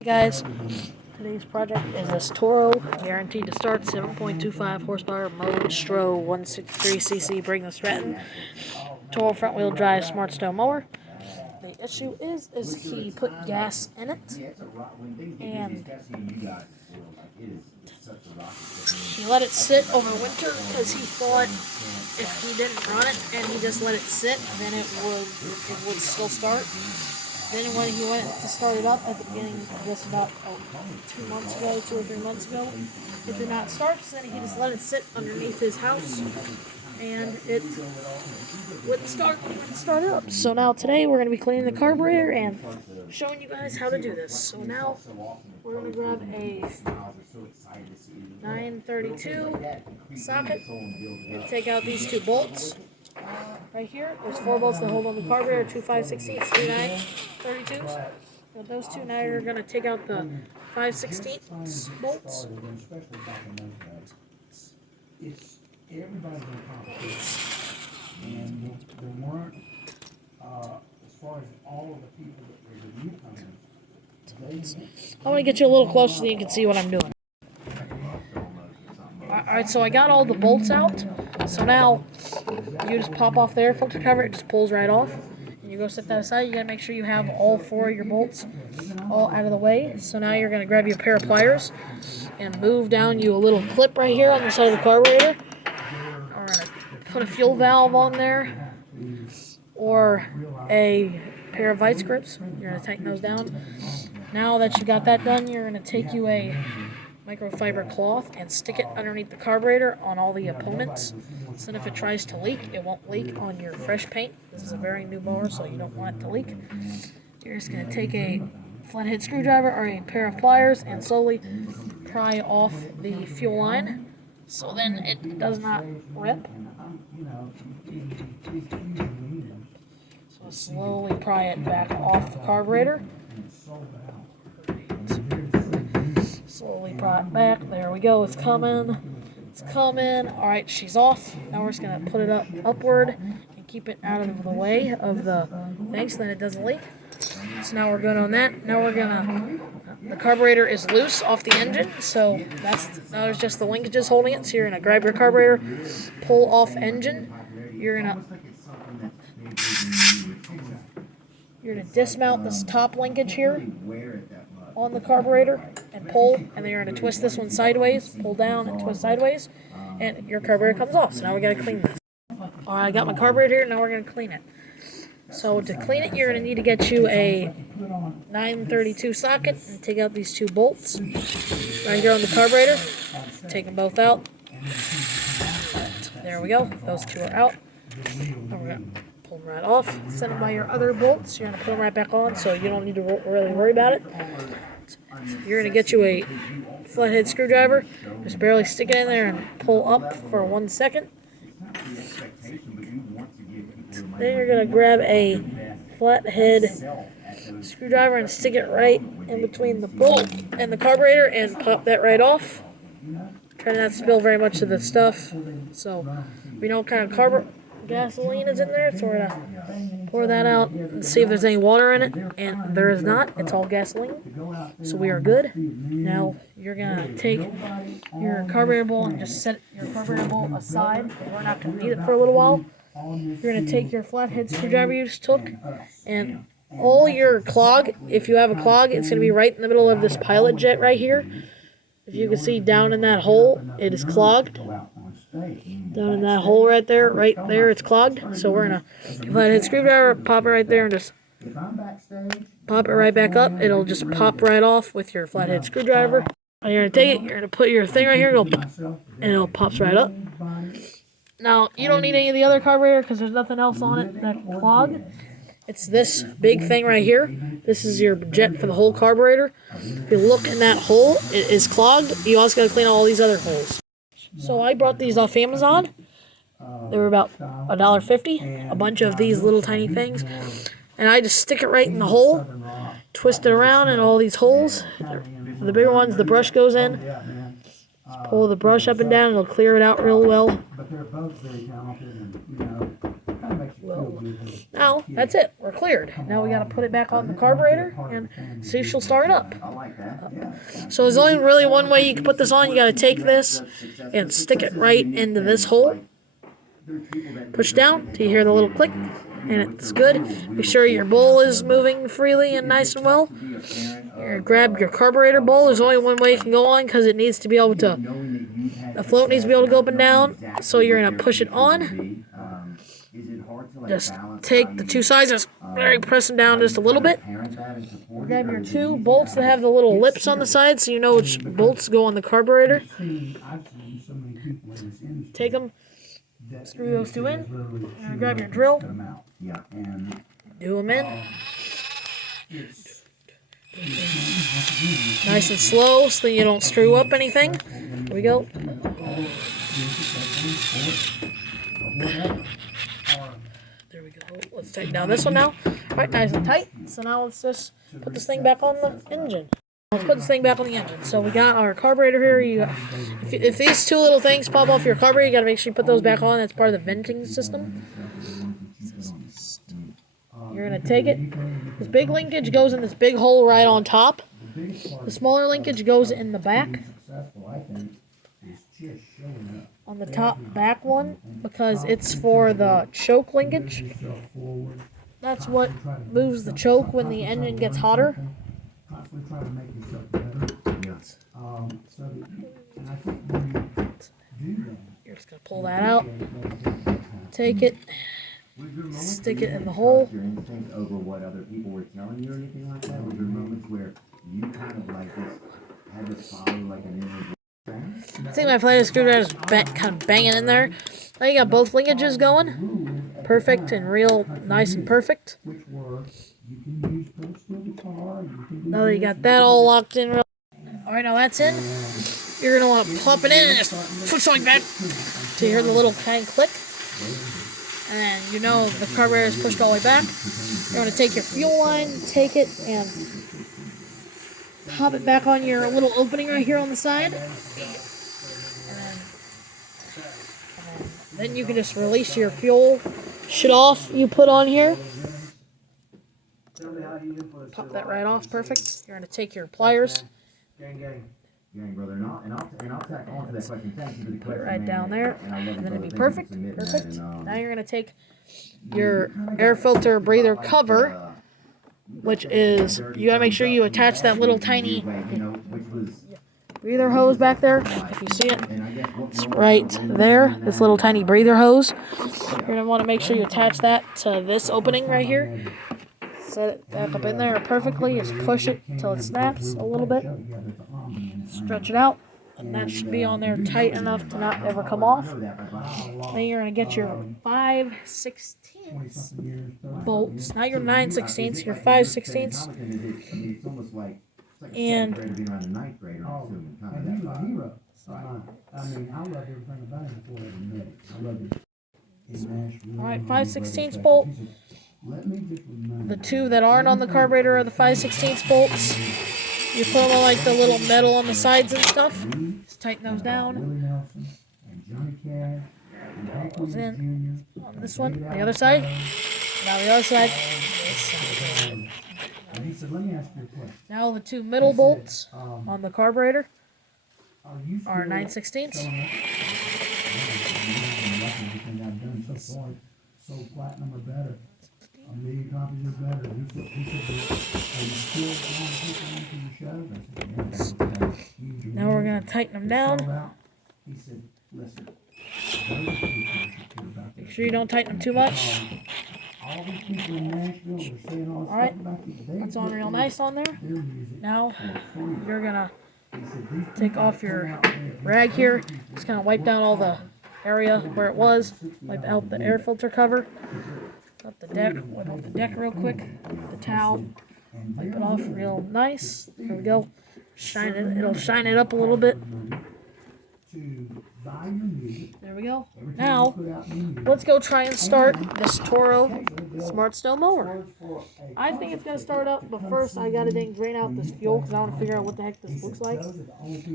Hey guys, today's project is this Toro, guaranteed to start, 7.25 horsepower, mowed, Stro, 163cc, bring the Stratton, Toro front wheel drive smart stone mower. The issue is he put gas in it, and he let it sit over winter because he thought if he didn't run it and he just let it sit, then it would still start. Then when he went to start it up at the beginning, I guess about 2 or 3 months ago, it did not start, so then he just let it sit underneath his house, and it wouldn't start up. So now today we're going to be cleaning the carburetor and showing you guys how to do this. So now we're going to grab a 932 socket and take out these two bolts. Right here, there's 4 bolts that hold on the carburetor, 2 5/16, 3 932s. With those two, now you're going to take out the 5/16 bolts. It's everybody's in competition, and there weren't, as far as all of the people that were the newcomers, I'm going to get you a little closer so you can see what I'm doing. Alright, so I got all the bolts out. So now you just pop off the air filter cover, it just pulls right off. And you go set that aside. You gotta make sure you have all 4 of your bolts all out of the way. So now you're gonna grab your pair of pliers and move down you a little clip right here on the side of the carburetor. We're gonna put a fuel valve on there or a pair of vice grips. You're gonna tighten those down. Now that you got that done, you're gonna take you a microfiber cloth and stick it underneath the carburetor on all the opponents, so that if it tries to leak, it won't leak on your fresh paint. This is a very new mower, so you don't want it to leak. You're just going to take a flathead screwdriver or a pair of pliers and slowly pry off the fuel line, so then it does not rip. So slowly pry it back off the carburetor. Slowly pry it back. There we go. It's coming. It's coming. All right, she's off. Now we're just gonna put it upward and keep it out of the way of the thing so that it doesn't leak. So now we're good on that. Now we're gonna. The carburetor is loose off the engine, so now there's just the linkages holding it. So you're gonna grab your carburetor, pull off engine. You're gonna dismount this top linkage here on the carburetor and pull, and then you're going to twist this one sideways, pull down and twist sideways, and your carburetor comes off. So now we got to clean this. Alright, I got my carburetor here, now we're going to clean it. So to clean it, you're going to need to get you a 932 socket and take out these 2 bolts right here on the carburetor. Take them both out. There we go, those 2 are out. Now we're going to pull them right off. Set them by your other bolts. You're going to put them right back on, so you don't need to really worry about it. You're going to get you a flathead screwdriver. Just barely stick it in there and pull up for 1 second. Then you're going to grab a flathead screwdriver and stick it right in between the bolt and the carburetor and pop that right off. Try not to spill very much of the stuff. So we know what kind of gasoline is in there, so we're gonna pour that out and see if there's any water in it, and there is not. It's all gasoline, so we are good. Now you're gonna take your carburetor bowl and just set your carburetor bowl aside. We're not gonna need it for a little while. You're gonna take your flathead screwdriver you just took, and all your clog, if you have a clog, it's gonna be right in the middle of this pilot jet right here. If you can see down in that hole, it is clogged. Down in that hole right there, it's clogged. So we're gonna flathead screwdriver, pop it right there, and just pop it right back up. It'll just pop right off with your flathead screwdriver. And you're gonna take it, you're gonna put your thing right here, and it'll pops right up. Now you don't need any of the other carburetor because there's nothing else on it that can clog. It's this big thing right here. This is your jet for the whole carburetor. If you look in that hole, it is clogged. You also gotta clean all these other holes. So I brought these off Amazon. They were about $1.50, a bunch of these little tiny things. And I just stick it right in the hole, twist it around in all these holes. The bigger ones, the brush goes in. Just pull the brush up and down, it'll clear it out real well. Whoa. Now, that's it. We're cleared. Now we got to put it back on the carburetor and see if she'll start up. So there's only really one way you can put this on. You got to take this and stick it right into this hole. Push down till you hear the little click, and it's good. Be sure your bowl is moving freely and nice and well. You're grab your carburetor bowl. There's only one way it can go on because it needs to be able to, the float needs to be able to go up and down. So you're going to push it on. Just take the two sides, just press them down just a little bit. Grab your two bolts that have the little lips on the side so you know which bolts go on the carburetor. Take them, screw those two in, and grab your drill. Do them in. Nice and slow so that you don't screw up anything. There we go. There we go. Let's tighten down this one now. Alright, nice and tight. So now let's just put this thing back on the engine. Let's put this thing back on the engine. So we got our carburetor here. If these two little things pop off your carburetor, you got to make sure you put those back on. That's part of the venting system. You're going to take it. This big linkage goes in this big hole right on top. The smaller linkage goes in the back. On the top back one, because it's for the choke linkage. That's what moves the choke when the engine gets hotter. You're just going to pull that out. Take it. Stick it in the hole. Over what other people were telling you or anything like that? Were there moments where you kind of like this had to follow like an image? I think my flathead screwdriver is kind of banging in there. Now you got both linkages going. Perfect and real nice and perfect. Now that you got that all locked in. Alright, now that's in. You're going to want to pop it in and just push like that to hear the little tiny click. And then you know the carburetor is pushed all the way back. You're going to take your fuel line, take it, and pop it back on your little opening right here on the side. And then you can just release your fuel shit off you put on here. Pop that right off, perfect. You're going to take your pliers. Brother, and I'll tack on to that question. Thank you for the Put it question, right man. down there, And and then it'll be perfect. Perfect. Now you're going to take your air filter breather cover, which is, you got to make sure you attach that little tiny breather hose back there. If you see it, it's right there, this little tiny breather hose. You're going to want to make sure you attach that to this opening right here. Set it back up in there perfectly. Just push it until it snaps a little bit. Stretch it out. And that should be on there tight enough to not ever come off. Then you're going to get your 5/16 bolts. Not your 9/16, your 5/16. And alright, 5/16 bolt. The two that aren't on the carburetor are the 5/16 bolts. You put them on like the little metal on the sides and stuff. Just tighten those down. Goes in on this one, the other side. Now the other side. Now the two middle bolts on the carburetor are 9/16. Now we're going to tighten them down. Make sure you don't tighten them too much. Alright, that's on real nice on there. Now you're going to take off your rag here. Just kind of wipe down all the area where it was. Wipe out the air filter cover. Wipe off the deck real quick. The towel. Wipe it off real nice. There we go. Shine it. It'll shine it up a little bit. There we go. Now, let's go try and start this Toro smart snow mower. I think it's gonna start up, but first I gotta drain out this fuel because I want to figure out what the heck this looks like.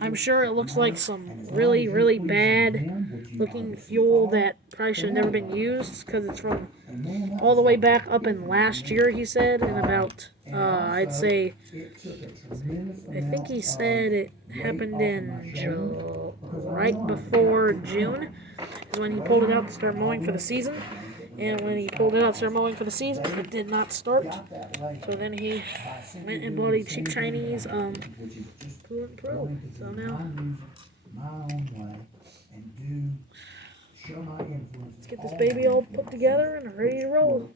I'm sure it looks like some really, really bad looking fuel that probably should have never been used because it's from all the way back up in last year, he said, and about, I'd say, I think he said it happened in right before June is when he pulled it out to start mowing for the season. And when he pulled it out to start mowing for the season, it did not start. So then he went and bought a cheap Chinese Coolant Pro. So now, let's get this baby all put together and ready to roll.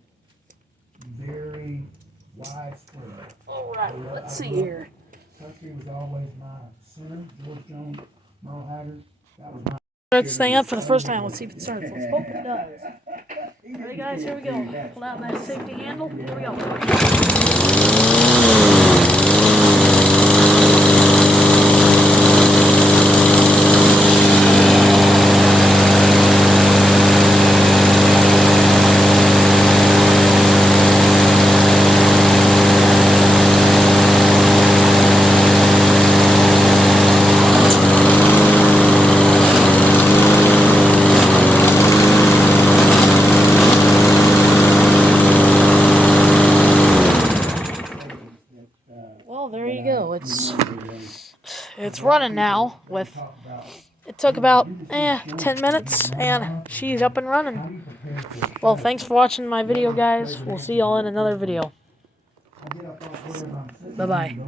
Very widespread. Alright, let's see here. Country was always my center. George Jones, Merle Haggard. That was my. Start this thing up for the first time. Let's see if it starts. Let's hope it does. Ready, guys? Here we go. Pull out that safety handle. Here we go. Well, there you go. It's running now. It took about 10 minutes, and she's up and running. Well, thanks for watching my video, guys. We'll see y'all in another video. Bye-bye.